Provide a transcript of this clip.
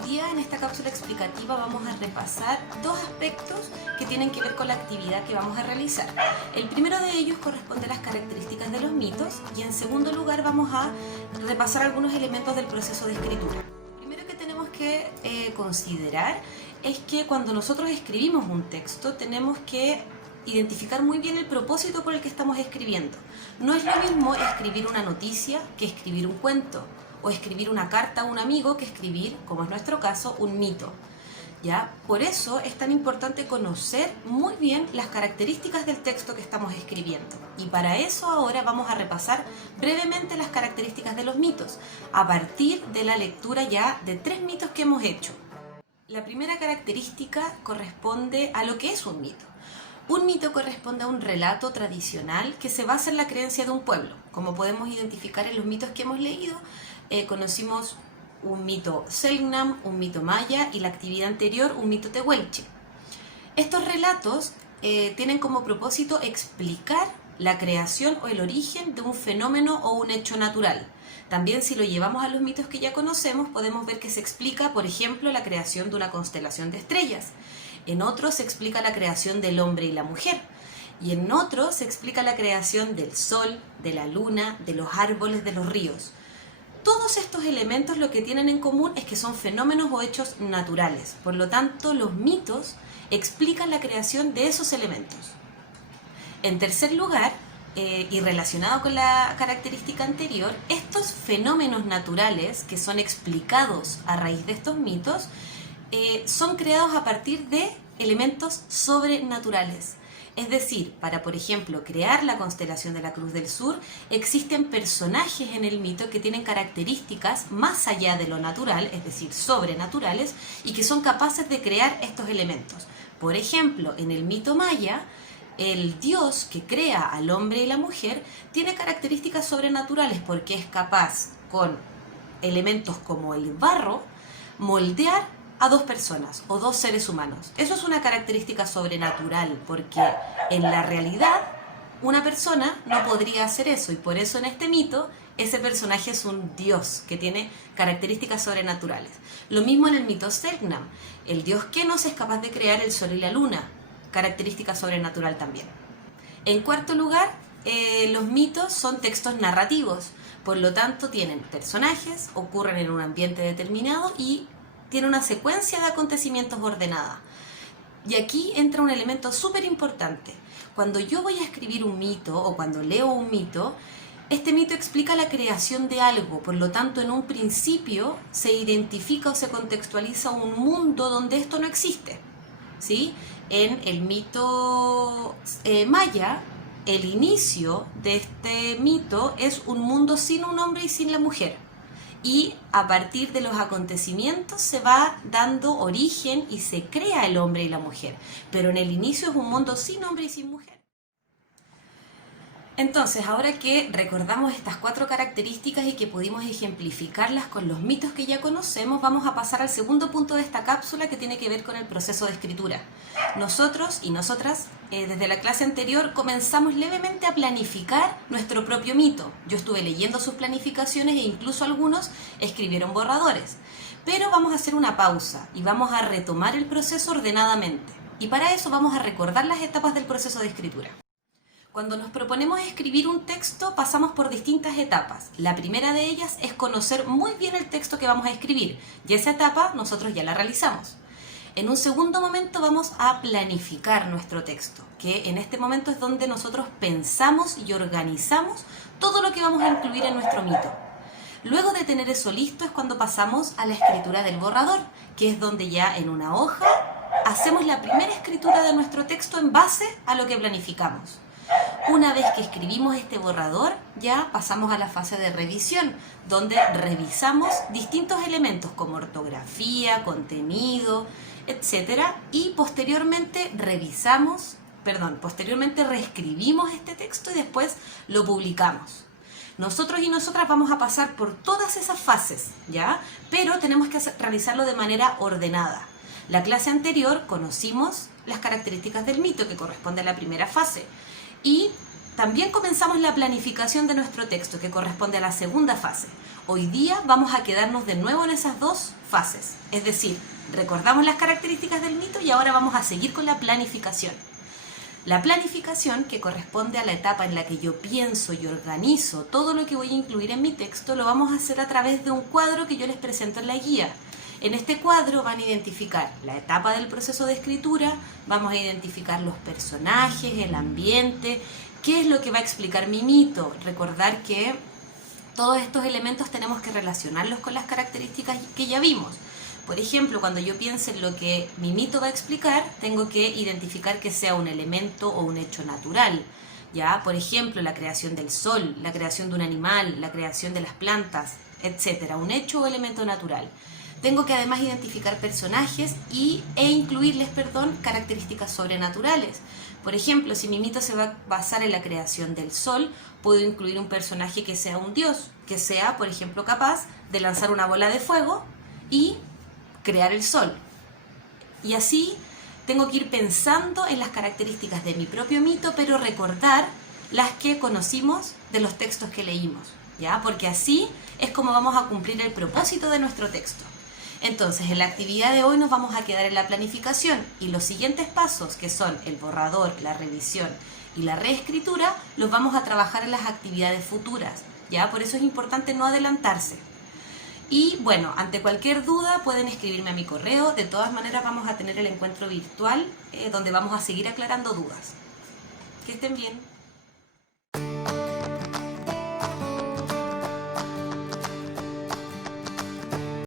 Hoy día en esta cápsula explicativa vamos a repasar dos aspectos que tienen que ver con la actividad que vamos a realizar. El primero de ellos corresponde a las características de los mitos y en segundo lugar vamos a repasar algunos elementos del proceso de escritura. Lo primero que tenemos que considerar es que cuando nosotros escribimos un texto tenemos que identificar muy bien el propósito por el que estamos escribiendo. No es lo mismo escribir una noticia que escribir un cuento, o escribir una carta a un amigo que escribir, como es nuestro caso, un mito. ¿Ya? Por eso es tan importante conocer muy bien las características del texto que estamos escribiendo. Y para eso ahora vamos a repasar brevemente las características de los mitos, a partir de la lectura ya de 3 mitos que hemos hecho. La primera característica corresponde a lo que es un mito. Un mito corresponde a un relato tradicional que se basa en la creencia de un pueblo. Como podemos identificar en los mitos que hemos leído, conocimos un mito Selknam, un mito maya y la actividad anterior, un mito tehuelche. Estos relatos tienen como propósito explicar la creación o el origen de un fenómeno o un hecho natural. También si lo llevamos a los mitos que ya conocemos, podemos ver que se explica, por ejemplo, la creación de una constelación de estrellas. En otros se explica la creación del hombre y la mujer. Y en otros se explica la creación del sol, de la luna, de los árboles, de los ríos. Todos estos elementos lo que tienen en común es que son fenómenos o hechos naturales. Por lo tanto, los mitos explican la creación de esos elementos. En tercer lugar, y relacionado con la característica anterior, estos fenómenos naturales que son explicados a raíz de estos mitos son creados a partir de elementos sobrenaturales. Es decir, para, por ejemplo, crear la constelación de la Cruz del Sur, existen personajes en el mito que tienen características más allá de lo natural, es decir, sobrenaturales, y que son capaces de crear estos elementos. Por ejemplo, en el mito maya, el dios que crea al hombre y la mujer tiene características sobrenaturales porque es capaz, con elementos como el barro, moldear a 2 personas o 2 seres humanos. Eso es una característica sobrenatural porque en la realidad una persona no podría hacer eso y por eso en este mito ese personaje es un dios que tiene características sobrenaturales. Lo mismo en el mito Selknam. El dios Kenos es capaz de crear el sol y la luna, característica sobrenatural también. En cuarto lugar, los mitos son textos narrativos, por lo tanto tienen personajes, ocurren en un ambiente determinado y tiene una secuencia de acontecimientos ordenada. Y aquí entra un elemento súper importante. Cuando yo voy a escribir un mito o cuando leo un mito, este mito explica la creación de algo, por lo tanto en un principio se identifica o se contextualiza un mundo donde esto no existe. ¿Sí? En el mito maya, el inicio de este mito es un mundo sin un hombre y sin la mujer. Y a partir de los acontecimientos se va dando origen y se crea el hombre y la mujer. Pero en el inicio es un mundo sin hombre y sin mujer. Entonces, ahora que recordamos estas 4 características y que pudimos ejemplificarlas con los mitos que ya conocemos, vamos a pasar al segundo punto de esta cápsula que tiene que ver con el proceso de escritura. Nosotros y nosotras, desde la clase anterior, comenzamos levemente a planificar nuestro propio mito. Yo estuve leyendo sus planificaciones e incluso algunos escribieron borradores. Pero vamos a hacer una pausa y vamos a retomar el proceso ordenadamente. Y para eso vamos a recordar las etapas del proceso de escritura. Cuando nos proponemos escribir un texto, pasamos por distintas etapas. La primera de ellas es conocer muy bien el texto que vamos a escribir, y esa etapa nosotros ya la realizamos. En un segundo momento vamos a planificar nuestro texto, que en este momento es donde nosotros pensamos y organizamos todo lo que vamos a incluir en nuestro mito. Luego de tener eso listo es cuando pasamos a la escritura del borrador, que es donde ya en una hoja hacemos la primera escritura de nuestro texto en base a lo que planificamos. Una vez que escribimos este borrador, ya pasamos a la fase de revisión, donde revisamos distintos elementos como ortografía, contenido, etc. Y posteriormente reescribimos este texto y después lo publicamos. Nosotros y nosotras vamos a pasar por todas esas fases, ¿ya? Pero tenemos que realizarlo de manera ordenada. La clase anterior conocimos las características del mito, que corresponde a la primera fase. Y también comenzamos la planificación de nuestro texto, que corresponde a la segunda fase. Hoy día vamos a quedarnos de nuevo en esas dos fases, es decir, recordamos las características del mito y ahora vamos a seguir con la planificación. La planificación, que corresponde a la etapa en la que yo pienso y organizo todo lo que voy a incluir en mi texto, lo vamos a hacer a través de un cuadro que yo les presento en la guía. En este cuadro van a identificar la etapa del proceso de escritura, vamos a identificar los personajes, el ambiente, qué es lo que va a explicar mi mito. Recordar que todos estos elementos tenemos que relacionarlos con las características que ya vimos. Por ejemplo, cuando yo piense en lo que mi mito va a explicar, tengo que identificar que sea un elemento o un hecho natural. ¿Ya? Por ejemplo, la creación del sol, la creación de un animal, la creación de las plantas, etc. Un hecho o elemento natural. Tengo que además identificar personajes e incluirles, características sobrenaturales. Por ejemplo, si mi mito se va a basar en la creación del sol, puedo incluir un personaje que sea un dios, que sea, por ejemplo, capaz de lanzar una bola de fuego y crear el sol. Y así tengo que ir pensando en las características de mi propio mito, pero recordar las que conocimos de los textos que leímos, ¿ya? Porque así es como vamos a cumplir el propósito de nuestro texto. Entonces, en la actividad de hoy nos vamos a quedar en la planificación y los siguientes pasos, que son el borrador, la revisión y la reescritura, los vamos a trabajar en las actividades futuras, ¿ya? Por eso es importante no adelantarse. Y bueno, ante cualquier duda pueden escribirme a mi correo. De todas maneras vamos a tener el encuentro virtual donde vamos a seguir aclarando dudas. Que estén bien.